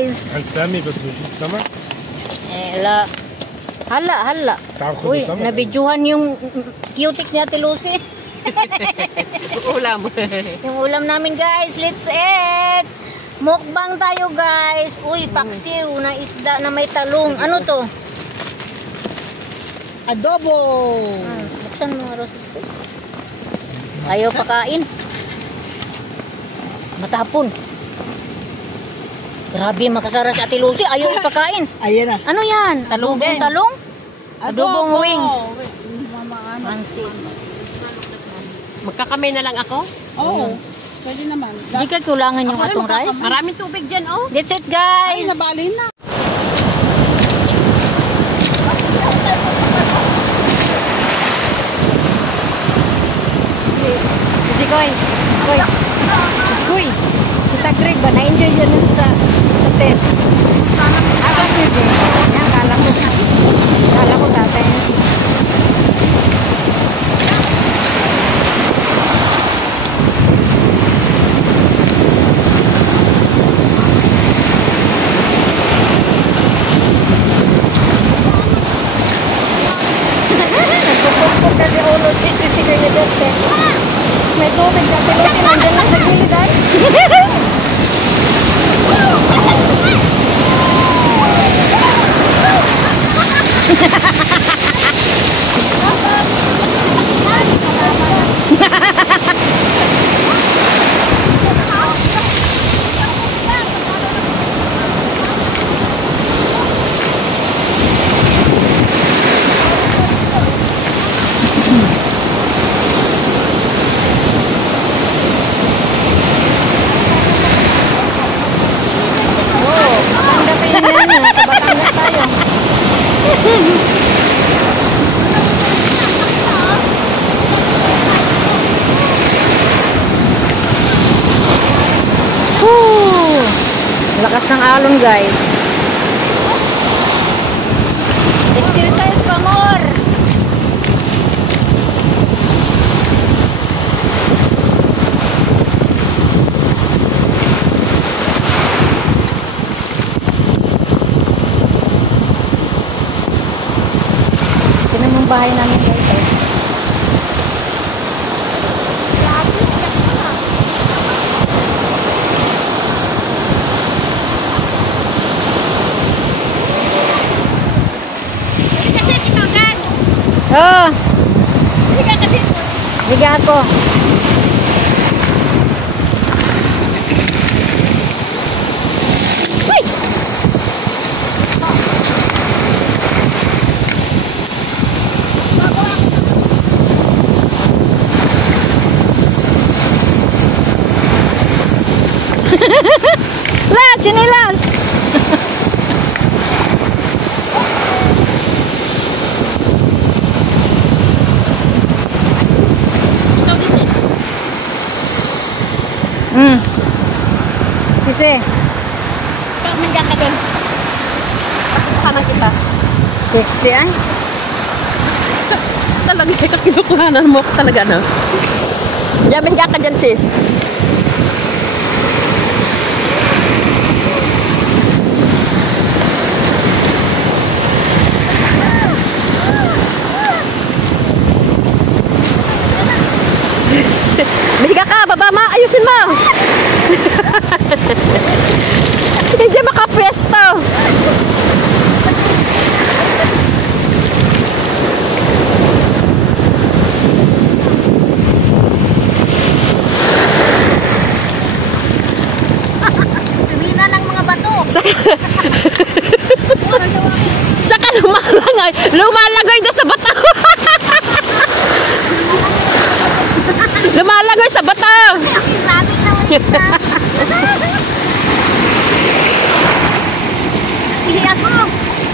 guys. عند سامي بس بجيب سمك. لا. هلا. Uy, nabidyohan yung cutics ni Ate Lucy. Ulam. Yung ulam namin guys, let's eat. Mukbang tayo guys. Uy, paksiw na isda na may talong. Ano to? Adobo. Buksan mo Roses ko. Ayaw pakain. Matapon. Grabe, makasara si Ate Lucy. Ayaw ipakain. Ayan na. Ano yan? Adobong talong? Adobong wings. Mansi. Magkakamay na lang ako? Oo. Pwede naman. Hindi ka kulangan yung atong rice? Maraming tubig dyan, oh. That's it, guys. Ay, nabali na. Si Koy. Kita Greg ba? Na-enjoy dyan sa hotel. Ako si Jay. Yan, kala ko tatay. Nagpupukpuk kasi ulo si Kuya Dante. May tubig sa Pelosi. Nandiyan lang sa gilid ay. Lakas ng alon guys. Exercise pa more. Tignan mo ang bahay namin guys. Oh. Higa ka dito. Higa ako. Uy! La, chinilas! Sisi. Pagminggan ka dun. Kakinukuhanan kita. Sexy ay. Talaga, kakinukuhanan mo talaga na. Yamin ka dyan, sis. Mahiga ka, baba ma, ayusin mo. Hindi makapwesto. Tumina ng mga bato. Saka lumalagay. Lumalagay doon sa bato. Lumalagay sa bato. Ihi ako.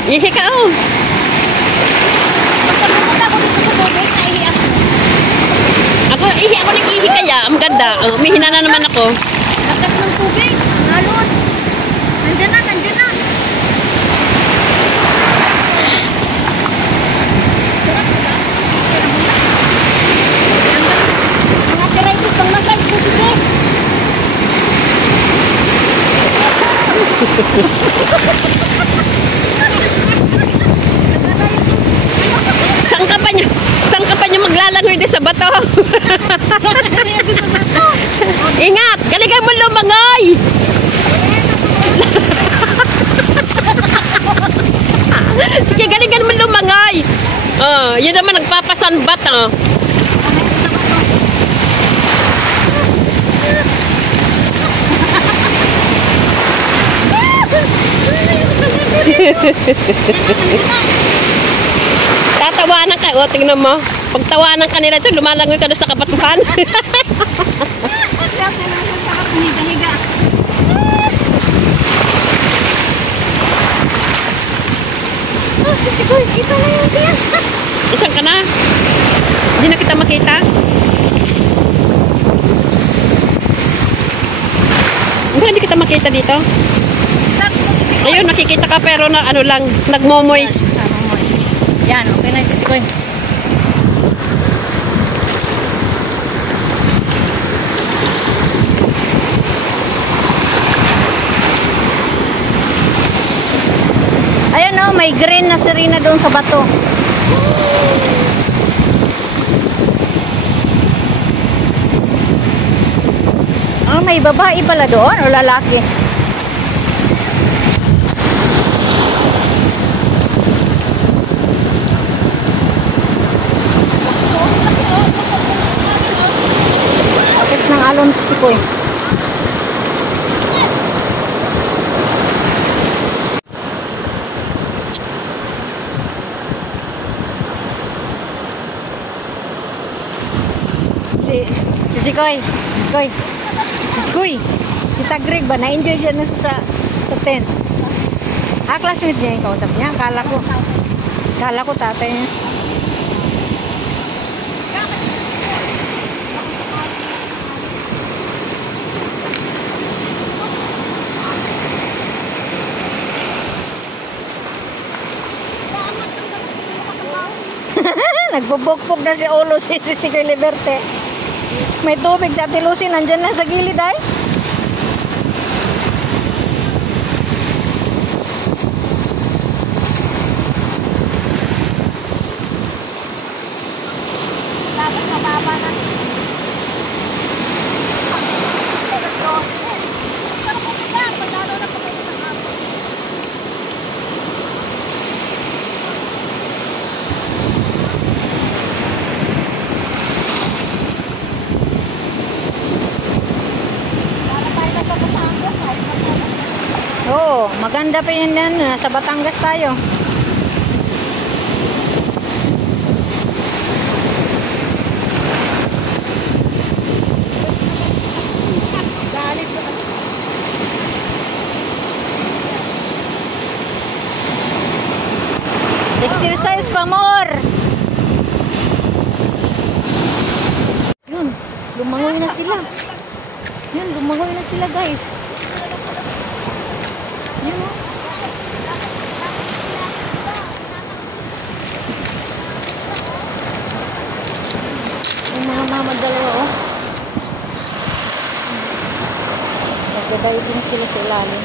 Ihi ka, oh. Basta lumunod ako dito sa tubig, naihi ako. Ihi ako nag-ihi kaya. Ang ganda. Oh, umihina na naman ako. Lakas ng tubig. Nalun. Nandiyan na. Mga tiraitis pang massage ko si Sis. Saan ka pa niya maglalangoy din sa bato? Ingat! Galingan mo lumangoy! Sige, galingan mo lumangoy! Oh, yun naman nagpapasanbat, oh. Tatawanan ka, o tingnan mo. Pagtawanan ka nila ito, lumalangoy ka doon sa kabatuhan. Higa-higa. Oh, sisigoy, kita na yung tiyan. Isang ka na? Hindi na kita makita? Hindi kita makita dito? Ayun, nakikita ka pero na ano lang, nagmomoist. Yan, okay na yung sisigoy. Ayan o, may green na sirena doon sa bato. Ah, may babae pala doon o lalaki? Akit ng alon si Koy. Si Koy. Si Koy. Si Tagreg ba? Na-enjoy siya na sa tent. Ah, classmate niya yung kausap niya. Kala ko tatay niya. Nagbubukpok na si Olo si Koy Liberte. May tubig sa Ate Lucy, nandyan lang sa gilid ay. Dapat mababa na. Oo, maganda pa yun yan. Nasa Batangas tayo. Exercise pa more. Yun, lumangoy na sila. Yan, lumangoy na sila guys. Yan o. Yung mga mama dalawa o. Nagdadiving sila sa ilalim.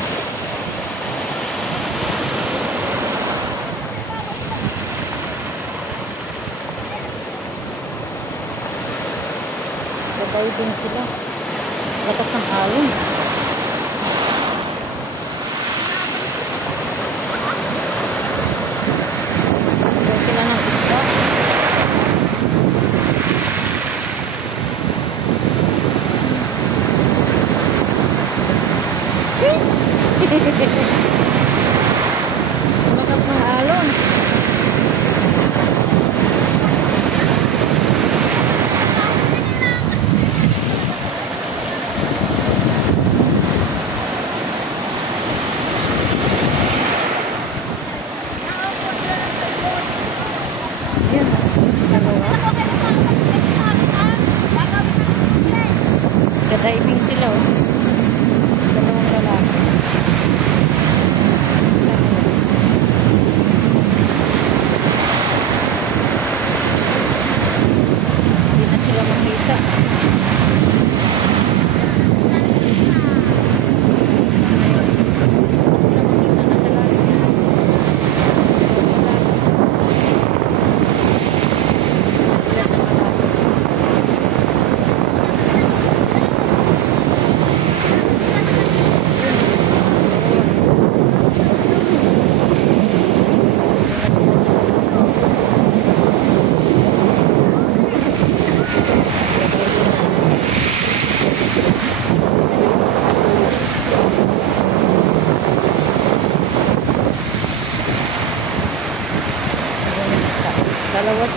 Nagdadiving sila. Lakas ng alon. Sila ng isda. Lakas ng alon. Yan, dalawa. Kadiving sila oh. Dalawang lalaki.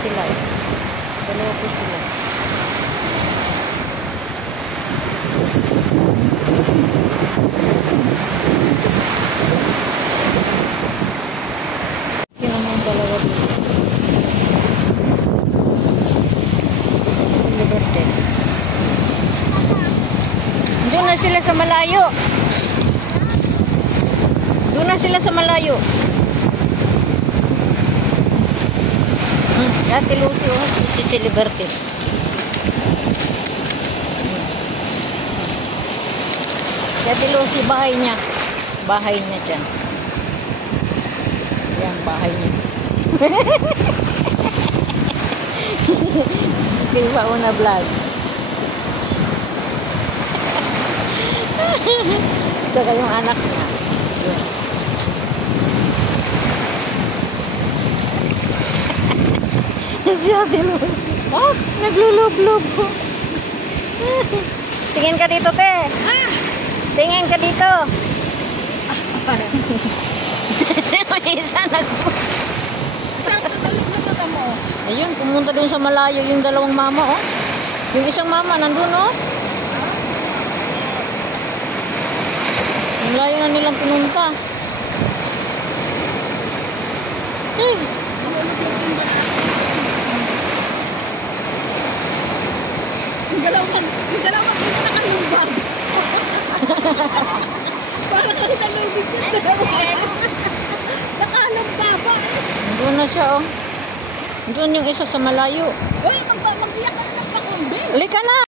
sila eh. Dalawa po sila. Yun naman yung dalawa dito. Liberty. Doon na sila sa malayo. Doon na sila sa malayo. Dati Lucy, oh, si Liberty. Dati Lucy, bahay niya. Bahay niya dyan. Yan, bahay niya. Skill pa una vlog. Tsaka yung anak niya. Yun. Si Ate Lucy. Oh, naglulublob po. Tingin ka dito, te. Tingin ka dito. May isa nagpo. Saan ka talog na mata mo? Ayun, pumunta doon sa malayo yung dalawang mama, oh. Yung isang mama, nandun, oh. Yung layo na nilang pinunta. Yung dalawa ko na nakalumbag. Para ka rin nalubig sa dalawa. Nakalumbaba. Nandun na siya, oh. Doon yung isa sa malayo. Uy, magbiyak ka na ng pakumbing. Halika na!